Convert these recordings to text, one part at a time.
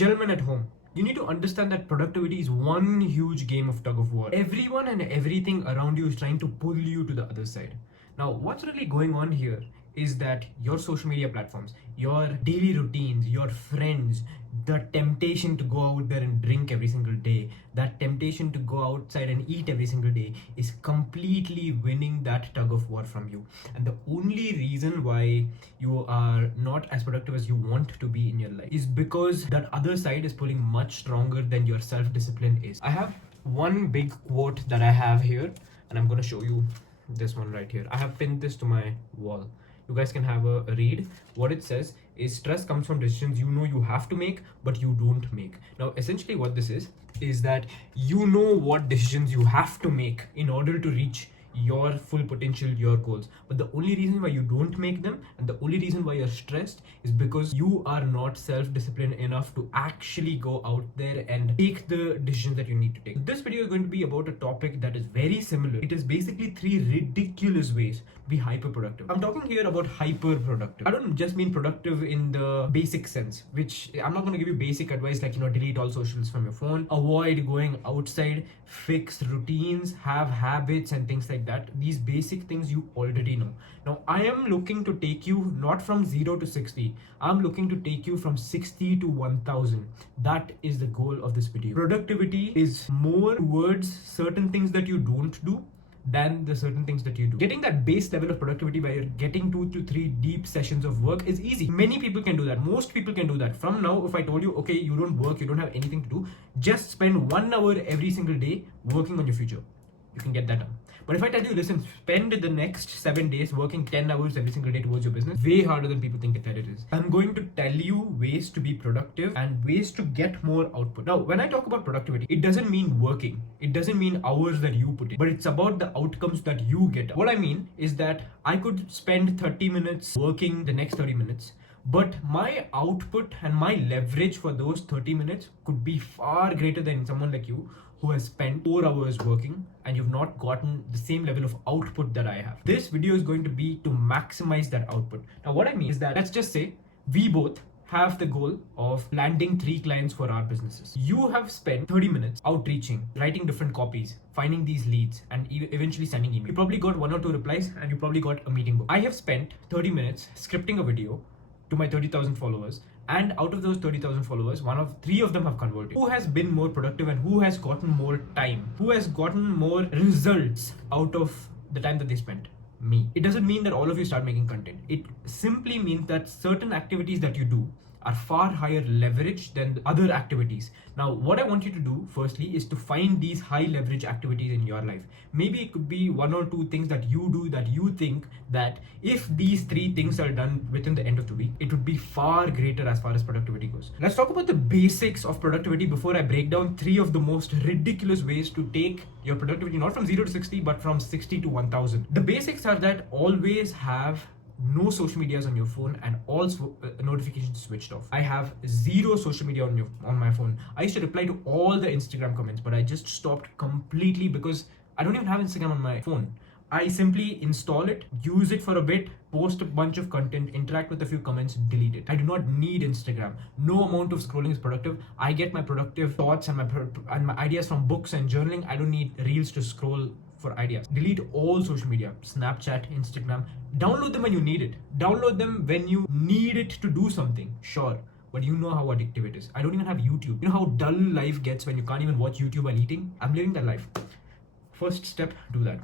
Gentlemen at home, you need to understand that productivity is one huge game of tug of war. Everyone and everything around you is trying to pull you to the other side. Now, what's really going on here is that your social media platforms, your daily routines, your friends, the temptation to go out there and drink every single day, that temptation to go outside and eat every single day is completely winning that tug of war from you. And the only reason why you are not as productive as you want to be in your life is because that other side is pulling much stronger than your self-discipline is. I have one big quote that I have here, and I'm going to show you this one right here. I have pinned this to my wall. You guys can have a read. What it says is stress comes from decisions you know you have to make but you don't make. Now essentially what this is that you know what decisions you have to make in order to reach your full potential, your goals, but the only reason why you don't make them and the only reason why you're stressed is because you are not self-disciplined enough to actually go out there and take the decisions that you need to take. This video is going to be about a topic that is very similar. It is basically 3 ridiculous ways to be hyper productive. I'm talking here about hyper productive. I don't just mean productive in the basic sense, which I'm not going to give you basic advice like, delete all socials from your phone, avoid going outside, fix routines, have habits and things like that. These basic things you already know. Now I am looking to take you not from 0 to 60. I'm looking to take you from 60 to 1000. That is the goal of this video. Productivity is more towards certain things that you don't do than the certain things that you do. Getting that base level of productivity where you're getting 2 to 3 deep sessions of work is easy. Many people can do that. Most people can do that. From now, if I told you, okay, you don't work, you don't have anything to do, just spend 1 hour every single day working on your future. You can get that done. But if I tell you, listen, spend the next 7 days working 10 hours every single day towards your business, way harder than people think that it is. I'm going to tell you ways to be productive and ways to get more output. Now, when I talk about productivity, it doesn't mean working. It doesn't mean hours that you put in, but it's about the outcomes that you get. What I mean is that I could spend 30 minutes working the next 30 minutes, but my output and my leverage for those 30 minutes could be far greater than someone like you who has spent 4 hours working and you've not gotten the same level of output that I have. This video is going to be to maximize that output. Now what I mean is that, let's just say we both have the goal of landing 3 clients for our businesses. You have spent 30 minutes outreaching, writing different copies, finding these leads, and eventually sending email. You probably got 1 or 2 replies and you probably got a meeting book. I have spent 30 minutes scripting a video to my 30,000 followers, and out of those 30,000 followers, 3 of them have converted. Who has been more productive and who has gotten more time? Who has gotten more results out of the time that they spent? Me. It doesn't mean that all of you start making content. It simply means that certain activities that you do are far higher leverage than other activities. Now, what I want you to do firstly is to find these high leverage activities in your life. Maybe it could be 1 or 2 things that you do that you think that if these 3 things are done within the end of the week, it would be far greater as far as productivity goes. Let's talk about the basics of productivity before I break down 3 of the most ridiculous ways to take your productivity not from 0 to 60, but from 60 to 1000. The basics are that always have no social medias on your phone and all notifications switched off. I have 0 social media on my phone. I used to reply to all the Instagram comments, but I just stopped completely because I don't even have Instagram on my phone. I simply install it, use it for a bit, post a bunch of content, interact with a few comments, delete it. I do not need Instagram. No amount of scrolling is productive. I get my productive thoughts and my ideas from books and journaling. I don't need reels to scroll for ideas. Delete all social media, Snapchat, Instagram. Download them when you need it. Download them when you need it to do something, sure. But you know how addictive it is. I don't even have YouTube. You know how dull life gets when you can't even watch YouTube while eating? I'm living that life. First step, do that.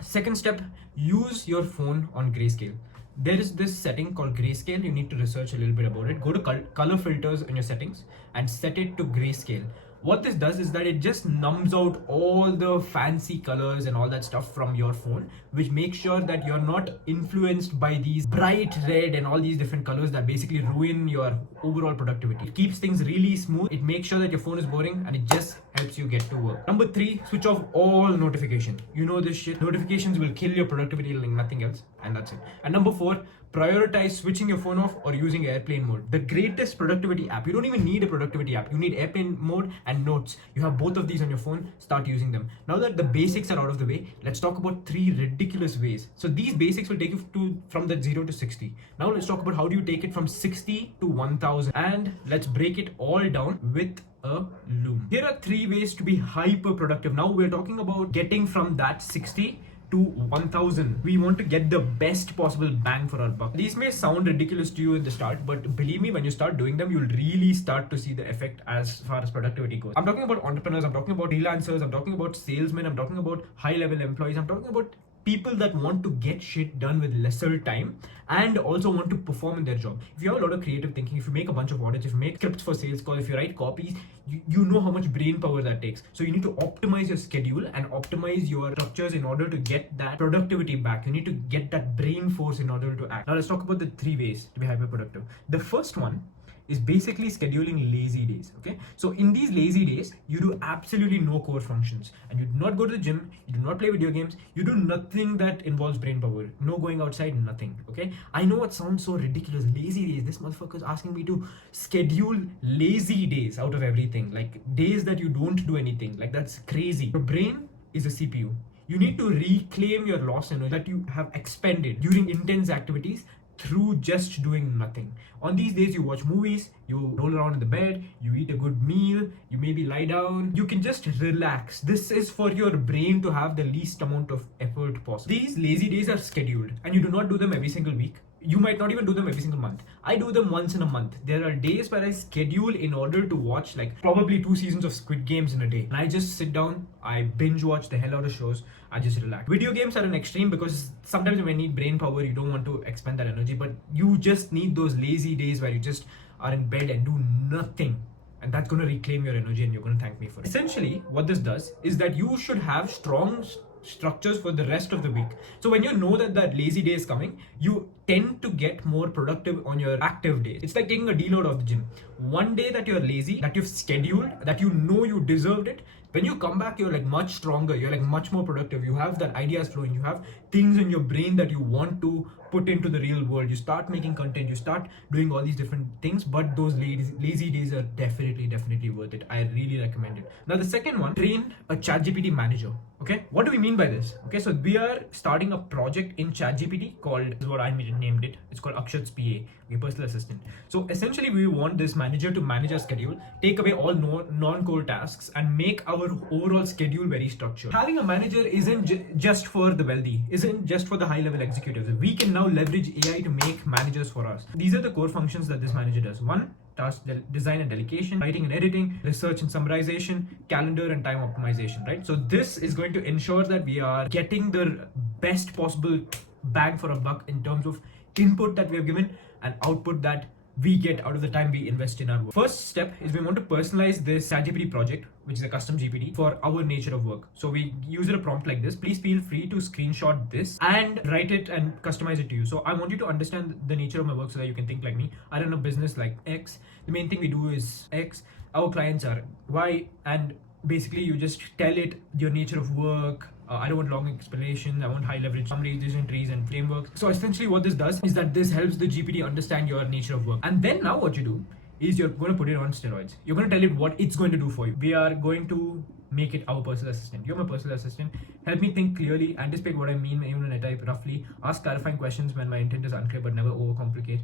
Second step, use your phone on grayscale. There is this setting called grayscale. You need to research a little bit about it. Go to color filters in your settings and set it to grayscale. What this does is that it just numbs out all the fancy colors and all that stuff from your phone, which makes sure that you're not influenced by these bright red and all these different colors that basically ruin your overall productivity. It keeps things really smooth. It makes sure that your phone is boring and it just helps you get to work. Number 3, switch off all notifications. You know this shit. Notifications will kill your productivity like nothing else, and that's it. And number 4, prioritize switching your phone off or using airplane mode. The greatest productivity app. You don't even need a productivity app. You need airplane mode and notes. You have both of these on your phone. Start using them. Now that the basics are out of the way, let's talk about 3 ridiculous ways. So these basics will take you from that 0 to 60. Now let's talk about how do you take it from 60 to 1000, and let's break it all down with a loom. Here are 3 ways to be hyper productive. Now we're talking about getting from that 60 to 1000. We want to get the best possible bang for our buck. These may sound ridiculous to you in the start, but believe me, when you start doing them, you'll really start to see the effect as far as productivity goes. I'm talking about entrepreneurs, I'm talking about freelancers, I'm talking about salesmen, I'm talking about high level employees, I'm talking about people that want to get shit done with lesser time and also want to perform in their job. If you have a lot of creative thinking, if you make a bunch of audits, if you make scripts for sales calls, if you write copies, you know how much brain power that takes. So you need to optimize your schedule and optimize your structures in order to get that productivity back. You need to get that brain force in order to act. Now let's talk about the 3 ways to be hyper productive. The first one is basically scheduling lazy days. Okay, so in these lazy days, you do absolutely no core functions, and you do not go to the gym, you do not play video games, you do nothing that involves brain power, no going outside, nothing. Okay, I know it sounds so ridiculous, lazy days. This motherfucker's asking me to schedule lazy days out of everything, like days that you don't do anything. Like, that's crazy. Your brain is a CPU. You need to reclaim your lost energy that you have expended during intense activities through just doing nothing. On these days, you watch movies, you roll around in the bed, you eat a good meal, you maybe lie down, you can just relax. This is for your brain to have the least amount of effort possible. These lazy days are scheduled, and you do not do them every single week. You might not even do them every single month. I do them once in a month. There are days where I schedule in order to watch like probably 2 seasons of Squid Games in a day. And I just sit down, I binge watch the hell out of shows, I just relax. Video games are an extreme because sometimes when you need brain power, you don't want to expend that energy, but you just need those lazy days where you just are in bed and do nothing. And that's going to reclaim your energy and you're going to thank me for it. Essentially, what this does is that you should have strong structures for the rest of the week. So when you know that that lazy day is coming, you tend to get more productive on your active days. It's like taking a deload of the gym. One day that you're lazy, that you've scheduled, that you know you deserved it, when you come back, you're like much stronger, you're like much more productive, you have that ideas flowing, you have things in your brain that you want to put into the real world. You start making content, you start doing all these different things, but those lazy days are definitely worth it. I really recommend it. Now the second one, train a ChatGPT manager. Okay, what do we mean by this? Okay, so we are starting a project in ChatGPT called, this is what I named it, it's called Akshat's PA, your personal assistant. So essentially we want this manager to manage our schedule, take away all non-core tasks, and make our overall schedule very structured. Having a manager isn't just for the wealthy, isn't just for the high-level executives. We can now leverage AI to make managers for us. These are the core functions that this manager does. 1, task design and delegation, writing and editing, research and summarization, calendar and time optimization, right? So this is going to ensure that we are getting the best possible bang for a buck in terms of input that we have given and output that we get out of the time we invest in our work. First step is we want to personalize this ChatGPT project, which is a custom GPT for our nature of work. So we use a prompt like this. Please feel free to screenshot this and write it and customize it to you. So I want you to understand the nature of my work so that you can think like me. I run a business like X. The main thing we do is X. Our clients are Y, and basically you just tell it your nature of work. I don't want long explanation. I want high leverage summaries, trees and frameworks. So essentially what this does is that this helps the GPT understand your nature of work. And then now what you do is you're going to put it on steroids. You're going to tell it what it's going to do for you. We are going to make it our personal assistant. You're my personal assistant. Help me think clearly, anticipate what I mean even when I type roughly, ask clarifying questions when my intent is unclear but never overcomplicate,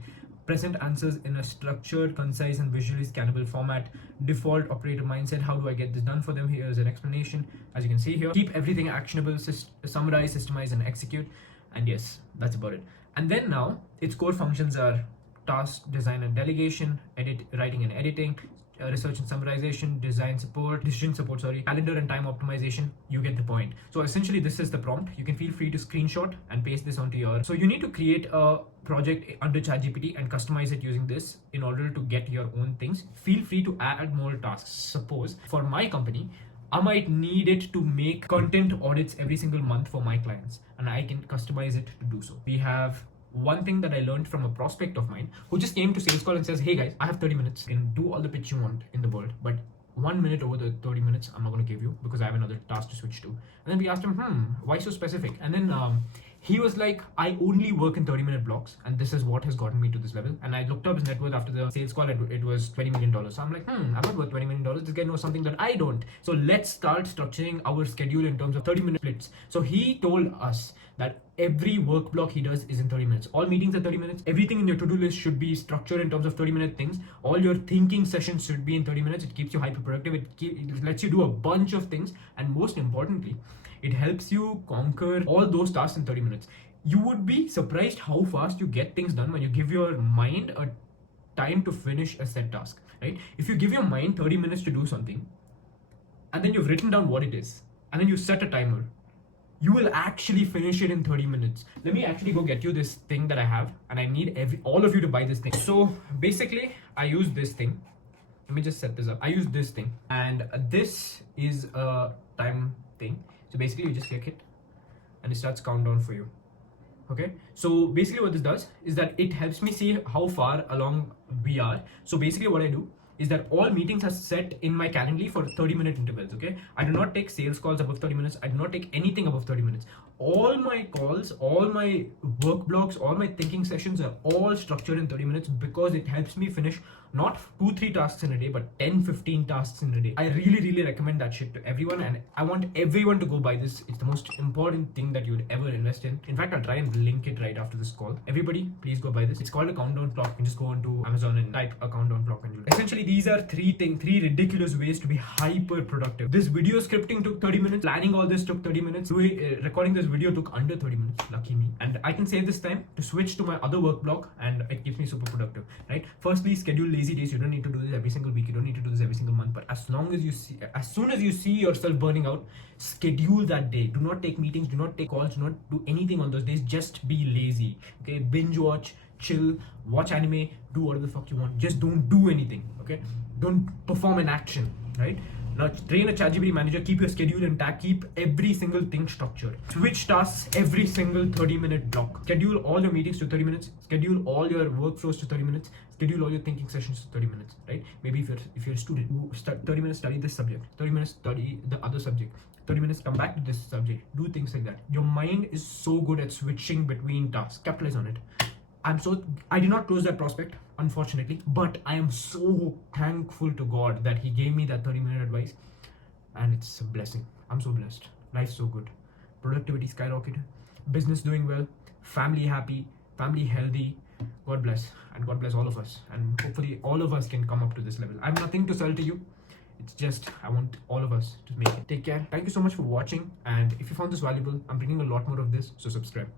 present answers in a structured, concise and visually scannable format, default operator mindset. How do I get this done for them? Here's an explanation. As you can see here, keep everything actionable, summarize, systemize and execute. And yes, that's about it. And then now its core functions are task design and delegation, writing and editing, research and summarization, decision support, calendar and time optimization. You get the point. So essentially this is the prompt. You can feel free to screenshot and paste this onto your, so you need to create a project under ChatGPT and customize it using this in order to get your own things. Feel free to add more tasks. Suppose for my company, I might need it to make content audits every single month for my clients, and I can customize it to do so. We have one thing that I learned from a prospect of mine who just came to sales call and says, hey guys, I have 30 minutes. You can do all the pitch you want in the world, but 1 minute over the 30 minutes I'm not going to give you because I have another task to switch to. And then we asked him, why so specific? And then He was like, I only work in 30-minute blocks, and this is what has gotten me to this level. And I looked up his net worth after the sales call, and it was $20 million. So I'm like, I'm not worth $20 million. This guy knows something that I don't. So let's start structuring our schedule in terms of 30-minute splits. So he told us that every work block he does is in 30 minutes. All meetings are 30 minutes. Everything in your to-do list should be structured in terms of 30-minute things. All your thinking sessions should be in 30 minutes. It keeps you hyper productive. It lets you do a bunch of things. And most importantly, it helps you conquer all those tasks in 30 minutes. You would be surprised how fast you get things done when you give your mind a time to finish a set task, right? If you give your mind 30 minutes to do something, and then you've written down what it is, and then you set a timer, you will actually finish it in 30 minutes. Let me actually go get you this thing that I have, and I need all of you to buy this thing. So basically, I use this thing. Let me just set this up. I use this thing, and this is a time thing. So basically, you just click it, and it starts countdown for you. Okay, so basically what this does is that it helps me see how far along we are. So basically what I do is that all meetings are set in my Calendly for 30-minute intervals. Okay, I do not take sales calls above 30 minutes. I do not take anything above 30 minutes. All my calls, all my work blocks, all my thinking sessions are all structured in 30 minutes because it helps me finish not 2-3 tasks in a day, but 10-15 tasks in a day. I really recommend that shit to everyone, and I want everyone to go buy this. It's the most important thing that you would ever invest in. In fact, I'll try and link it right after this call. Everybody, please go buy this. It's called a countdown clock. You can just go onto Amazon and type a countdown clock, and essentially these are three ridiculous ways to be hyper productive. This video scripting took 30 minutes. Planning all this took 30 minutes. Recording this video took under 30 minutes. Lucky me. And I can save this time to switch to my other work block, and it keeps me super productive, right? Firstly, schedule lazy days. You don't need to do this every single week. You don't need to do this every single month. But as soon as you see yourself burning out, schedule that day. Do not take meetings. Do not take calls. Do not do anything on those days. Just be lazy. Okay, binge watch, chill, watch anime, do whatever the fuck you want. Just don't do anything. Okay, don't perform an action. Right. Now, train a ChatGPT manager, keep your schedule intact, keep every single thing structured. Switch tasks every single 30-minute block. Schedule all your meetings to 30 minutes. Schedule all your workflows to 30 minutes. Schedule all your thinking sessions to 30 minutes, right? Maybe if you're a student, 30 minutes study this subject, 30 minutes study the other subject, 30 minutes come back to this subject. Do things like that. Your mind is so good at switching between tasks. Capitalize on it. I did not close that prospect, unfortunately, but I am so thankful to God that he gave me that 30-minute advice, and it's a blessing. I'm so blessed. Life's so good. Productivity skyrocketed, business doing well, family happy, family healthy. God bless, and God bless all of us, and hopefully all of us can come up to this level. I have nothing to sell to you. It's just I want all of us to make it. Take care. Thank you so much for watching, and if you found this valuable, I'm bringing a lot more of this, so subscribe.